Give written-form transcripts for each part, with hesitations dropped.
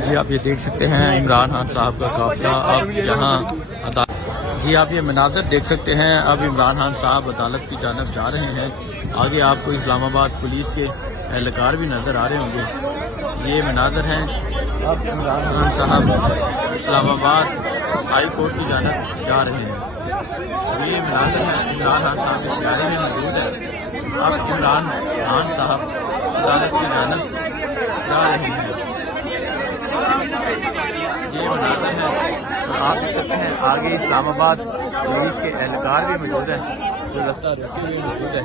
जी आप ये देख सकते हैं इमरान खान साहब का काफिला अब यहाँ जी आप ये मनाजर देख सकते हैं। अब इमरान खान साहब अदालत की जानब जा रहे हैं। आगे आपको इस्लामाबाद पुलिस के एहलकार भी नजर आ रहे होंगे। ये मनाजर हैं। अब इमरान खान साहब इस्लामाबाद हाई कोर्ट की जानब जा रहे हैं। ये मनाजर हैं। इमरान खान साहब इस गाड़ी में मौजूद है। अब इमरान खान साहब अदालत की जानब जा रहे हैं। ये मनाजर है। और आप देख सकते हैं आगे इस्लामाबाद पुलिस के एहलकार भी मौजूद हैं जो रास्ता रोकते हुए मौजूद है।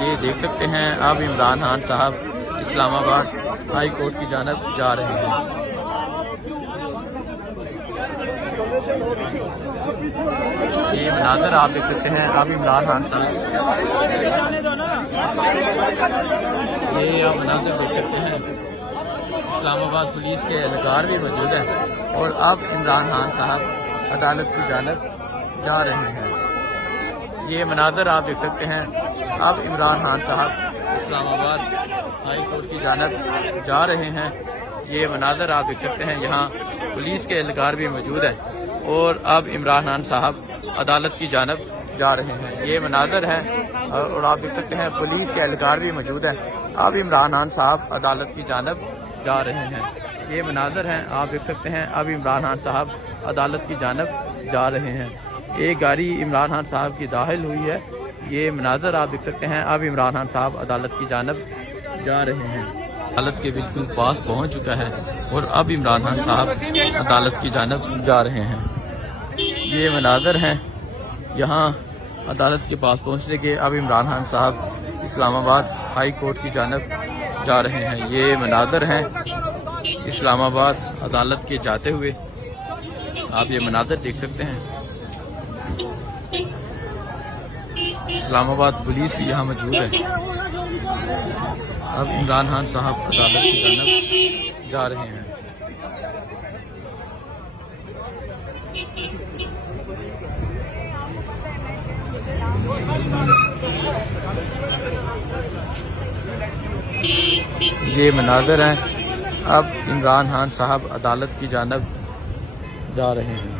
ये देख सकते हैं अब इमरान खान साहब इस्लामाबाद हाई कोर्ट की जानब जा रहे हैं। ये मनाजर आप देख सकते हैं अब इमरान खान साहब ये आप मनाजर देख सकते हैं। इस्लामाबाद पुलिस के एहलकार भी मौजूद हैं और अब इमरान खान साहब अदालत की जानब जा रहे हैं। ये मनाजर आप देख सकते हैं। अब इमरान खान साहब इस्लामाबाद हाई कोर्ट की जानब जा रहे हैं। ये मनाजर आप देख सकते हैं। यहाँ पुलिस के एहलकार भी मौजूद है और अब इमरान खान साहब अदालत की जानब जा रहे हैं। ये मनाजर है और आप देख सकते हैं पुलिस के एहलकार भी मौजूद है। अब इमरान खान साहब अदालत की जानब जा रहे हैं। ये मनाजर हैं। आप देख सकते हैं अब इमरान खान साहब अदालत की जानब जा रहे हैं। एक गाड़ी इमरान खान साहब की दाखिल हुई है। ये मनाजर आप देख सकते हैं। अब इमरान खान साहब अदालत की जानब जा रहे हैं। अदालत के बिल्कुल पास पहुंच चुका है और अब इमरान खान साहब अदालत की जानब जा रहे हैं। ये मनाजर हैं। यहाँ अदालत के पास पहुंचने के अब इमरान खान साहब इस्लामाबाद हाई कोर्ट की जानब जा रहे हैं। ये मनाजर हैं इस्लामाबाद अदालत के जाते हुए। आप ये मनाजर देख सकते हैं। इस्लामाबाद पुलिस भी यहाँ मौजूद है। अब इमरान खान साहब अदालत की जानब जा रहे हैं। ये मनाजर हैं। अब इमरान खान साहब अदालत की जानब जा रहे हैं।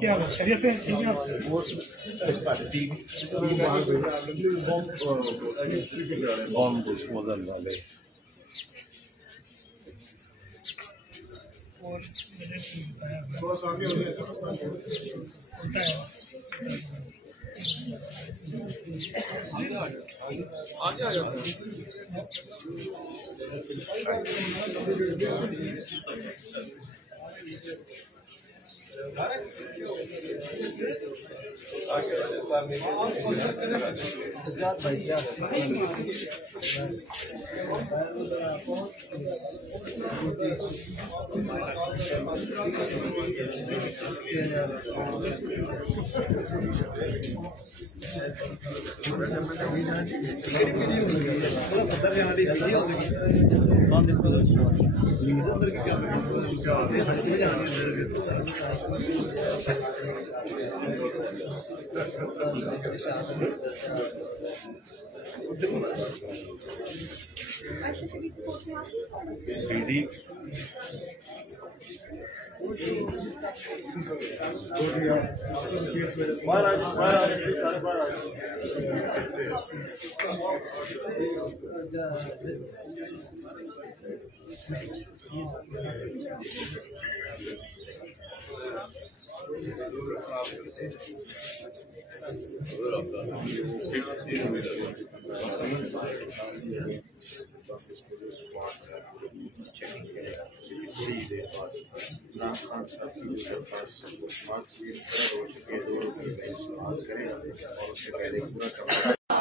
क्या शरीर से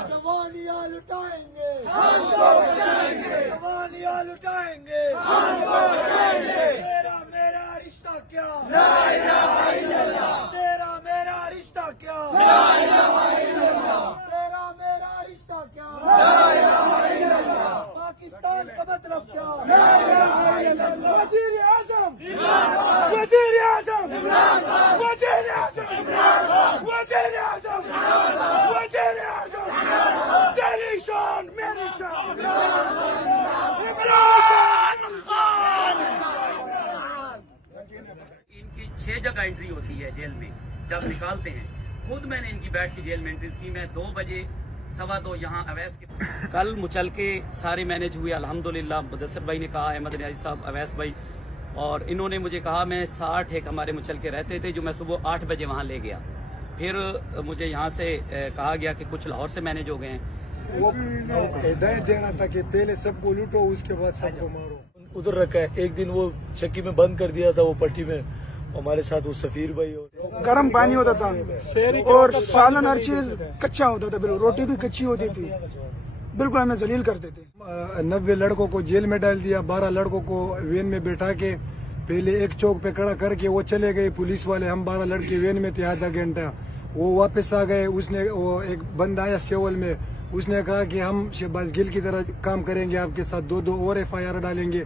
जवानियाँ लुटाएंगे, जवानियाँ लुटाएंगे, तेरा मेरा रिश्ता क्या, तेरा मेरा रिश्ता क्या, तेरा मेरा रिश्ता क्या, पाकिस्तान का मतलब क्या, वज़ीर आज़म, वज़ीर आज़म, वज़ीर आज़म, वज़ीर आज़म, वज़ीर आज़म, तेरी शान मेरी शान, इमरान खान। इनकी 6 जगह एंट्री होती है जेल में जब निकालते हैं। खुद मैंने इनकी बैठ की जेल में एंट्रीज की। मैं 2 बजे 2:15 यहाँ अवैस के कल मुचल के सारे मैनेज हुए अल्हम्दुलिल्लाह। मुदस्सिर भाई ने कहा, अहमद नियाज़ी साहब, अवैस भाई, और इन्होंने मुझे कहा मैं 60 एक हमारे मुचल के रहते थे जो मैं सुबह 8 बजे वहाँ ले गया। फिर मुझे यहाँ से कहा गया कि कुछ लाहौर से मैनेज हो गए हैं। वो हिदायत देना था कि पहले सबको लूटो उसके बाद सबको मारो। उधर रखा है। एक दिन वो चक्की में बंद कर दिया था, वो पट्टी में। हमारे साथ वो सफीर भाई और गर्म पानी होता था और सालन हर चीज कच्चा होता था, बिल्कुल रोटी भी कच्ची होती थी, बिल्कुल हमें जलील करते थे। 90 लड़कों को जेल में डाल दिया, 12 लड़कों को वैन में बैठा के पहले एक चौक पे खड़ा करके वो चले गए पुलिस वाले। हम 12 लड़के वैन में थे आधा घंटा, वो वापस आ गए। उसने वो एक बंदा आया सेवल में, उसने कहा कि हम शहबाज गिल की तरह काम करेंगे आपके साथ, 2 और FIR डालेंगे।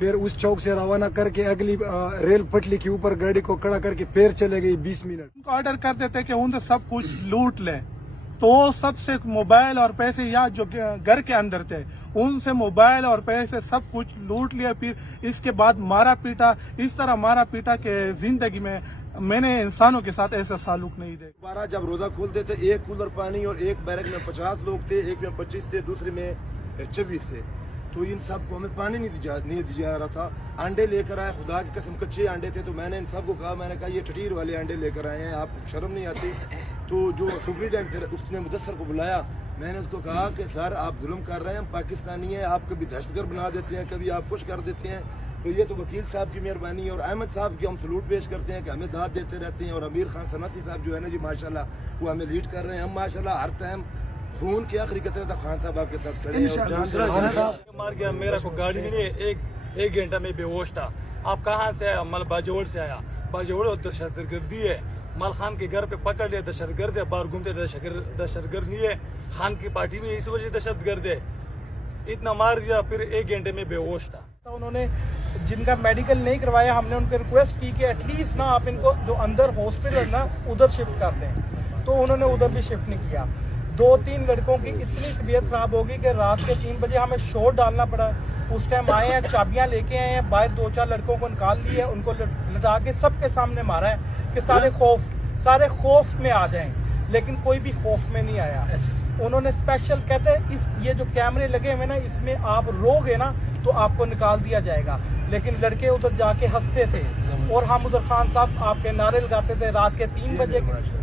फिर उस चौक से रवाना करके अगली रेल पटली के ऊपर गाड़ी को खड़ा करके फिर चले गई 20 मिनट। उनको ऑर्डर कर देते कि उनसे सब कुछ लूट ले, तो सबसे मोबाइल और पैसे या जो घर के अंदर थे उनसे मोबाइल और पैसे सब कुछ लूट लिया। फिर इसके बाद मारा पीटा, इस तरह मारा पीटा के जिंदगी में मैंने इंसानों के साथ ऐसा सालूक नहीं देखा। दोबारा जब रोजा खोलते थे, एक कूलर पानी और एक बैरक में 50 लोग थे, एक में 25 थे, दूसरे में 26 थे। तो इन सबको हमें पानी नहीं दिया जा रहा था। अंडे लेकर आए, खुदा की कसम कच्चे अंडे थे। तो मैंने इन सबको कहा, मैंने कहा ये ठठीर वाले अंडे लेकर आए हैं, आपको शर्म नहीं आती। तो जो सुप्रीटेंडेंट उसने मुदस्सर को बुलाया, मैंने उसको कहा कि सर आप जुल्म कर रहे हैं, हम पाकिस्तानी हैं, आप कभी दहशतगर्द बना देते हैं, कभी आप कुछ कर देते हैं। तो ये तो वकील साहब की मेहरबानी है और अहमद साहब की हम सलूट पेश करते हैं कि हमें दाद देते रहते हैं। और अमीर खान सनाती साहब जो है ना जी, माशाल्लाह वो हमें लीड कर रहे हैं। हम माशाल्लाह हर टाइम खून की आखिरी कतरे तक खान साहब आपके साथ खड़े हैं। मार गया मेरा को गाड़ी में, एक घंटा में बेहोश था। आप कहाँ से आया? मल बाजोड़ से आया। बाजोड़ दहशतगर्दी है। मल खान के घर पे पकड़ लिया, दहशतगर्द है। बाहर घूमते दहशतगर्द नहीं है, खान की पार्टी में इस वजह दहशतगर्द है। इतना मार दिया, फिर 1 घंटे में बेहोश था। उन्होंने जिनका मेडिकल नहीं करवाया, हमने उनसे रिक्वेस्ट की कि एटलीस्ट ना आप इनको जो अंदर हॉस्पिटल ना उधर शिफ्ट कर दें, तो उन्होंने उधर भी शिफ्ट नहीं किया। 2-3 लड़कों की इतनी तबीयत खराब होगी कि रात के 3 बजे हमें शोर डालना पड़ा। उस टाइम आए हैं, चाबियां लेके आए हैं, बाहर 2-4 लड़कों को निकाल लिए, उनको लटा के सबके सामने मारा है कि सारे खौफ में आ जाएं, लेकिन कोई भी खौफ में नहीं आया। उन्होंने स्पेशल कहते हैं ये जो कैमरे लगे हुए ना, इसमें आप रोगे ना तो आपको निकाल दिया जाएगा। लेकिन लड़के उधर जाके हंसते थे और हम उधर खान साहब आपके नारे लगाते थे रात के 3 बजे,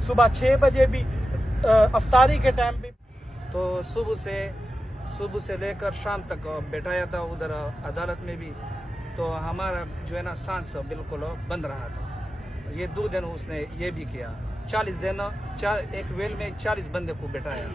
सुबह 6 बजे भी, अफ्तारी के टाइम भी। तो सुबह से लेकर शाम तक बैठाया था उधर अदालत में भी। तो हमारा जो है ना सांस बिल्कुल बंद रहा था। ये 2 दिन उसने ये भी किया। 40 दिन एक वेल में 40 बंदे को बैठाया।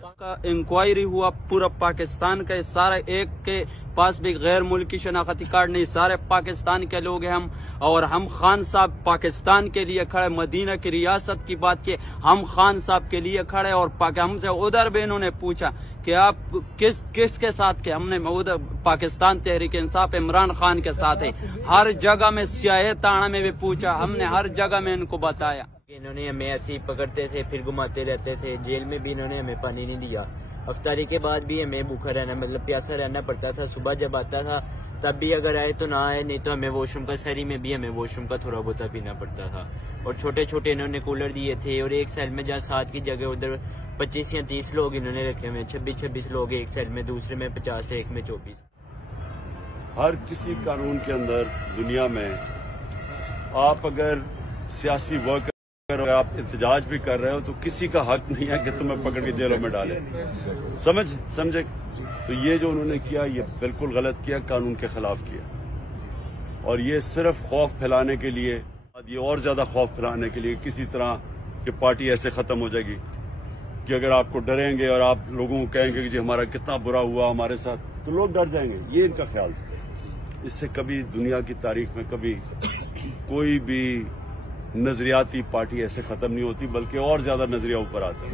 का इंक्वायरी हुआ पूरा पाकिस्तान का, सारा एक के पास भी गैर मुल्की शनाख्ती कार्ड नहीं, सारे पाकिस्तान के लोग हैं हम। और हम खान साहब पाकिस्तान के लिए खड़े, मदीना की रियासत की बात की, हम खान साहब के लिए खड़े। और हमसे उधर भी इन्होंने पूछा कि आप किसके साथ के, हमने उधर पाकिस्तान तहरीक इंसाफ इमरान खान के साथ है। हर जगह में सियाह ताना में भी पूछा, हमने हर जगह में इनको बताया। इन्होंने हमें ऐसे ही पकड़ते थे, फिर घुमाते रहते थे। जेल में भी इन्होंने हमें पानी नहीं दिया। अफ्तारी के बाद भी हमें भूखा रहना, मतलब प्यासा रहना पड़ता था। सुबह जब आता था तब भी अगर आए तो ना आए, नहीं तो हमें वॉशरूम का, शहरी में भी हमें वॉशरूम का थोड़ा बहुत पीना पड़ता था। और छोटे छोटे इन्होंने कूलर दिए थे। और एक सेल में जहाँ 7 की जगह उधर 25 या 30 लोग इन्होंने रखे हुए, 26 लोग एक सेल में, दूसरे में 50 है, एक में 24। हर किसी कानून के अंदर दुनिया में आप अगर सियासी वर्क अगर आप एहतजाज भी कर रहे हो तो किसी का हक नहीं है कि तुम्हें पकड़ के जेलों में डाले। समझे? तो ये जो उन्होंने किया ये बिल्कुल गलत किया, कानून के खिलाफ किया, और ये सिर्फ खौफ फैलाने के लिए, ये और ज्यादा खौफ फैलाने के लिए किसी तरह कि पार्टी ऐसे खत्म हो जाएगी कि अगर आपको डरेंगे और आप लोगों को कहेंगे कि जी हमारा कितना बुरा हुआ हमारे साथ, तो लोग डर जाएंगे। ये इनका ख्याल था। इससे कभी दुनिया की तारीख में कभी कोई भी नजरियाती पार्टी ऐसे खत्म नहीं होती, बल्कि और ज्यादा नजरिया ऊपर आता है।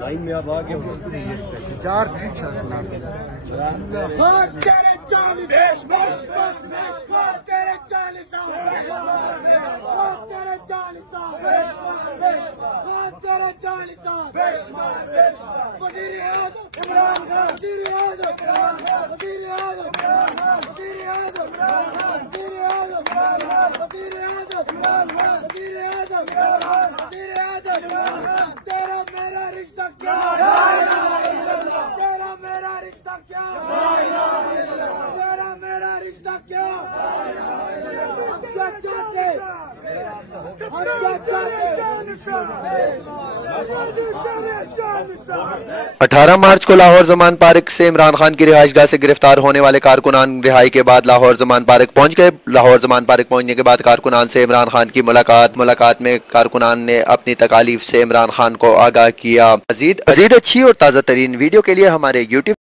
लाइन में आप आगे तेरे 40 मेरा रिश्ता क्या? तेरा मेरा रिश्ता क्या? तेरा मेरा रिश्ता क्या? हम क्या चाहते? 18 मार्च को लाहौर जमान पार्क से इमरान खान की रिहाइशगाह से गिरफ्तार होने वाले कारकुनान रिहाई के बाद लाहौर जमान पार्क पहुंच गए। लाहौर जमान पार्क पहुंचने के बाद कारकुनान से इमरान खान की मुलाकात में कारकुनान ने अपनी तकालीफ से इमरान खान को आगाह किया। मजीद अच्छी और ताज़ा तरीन वीडियो के लिए हमारे YouTube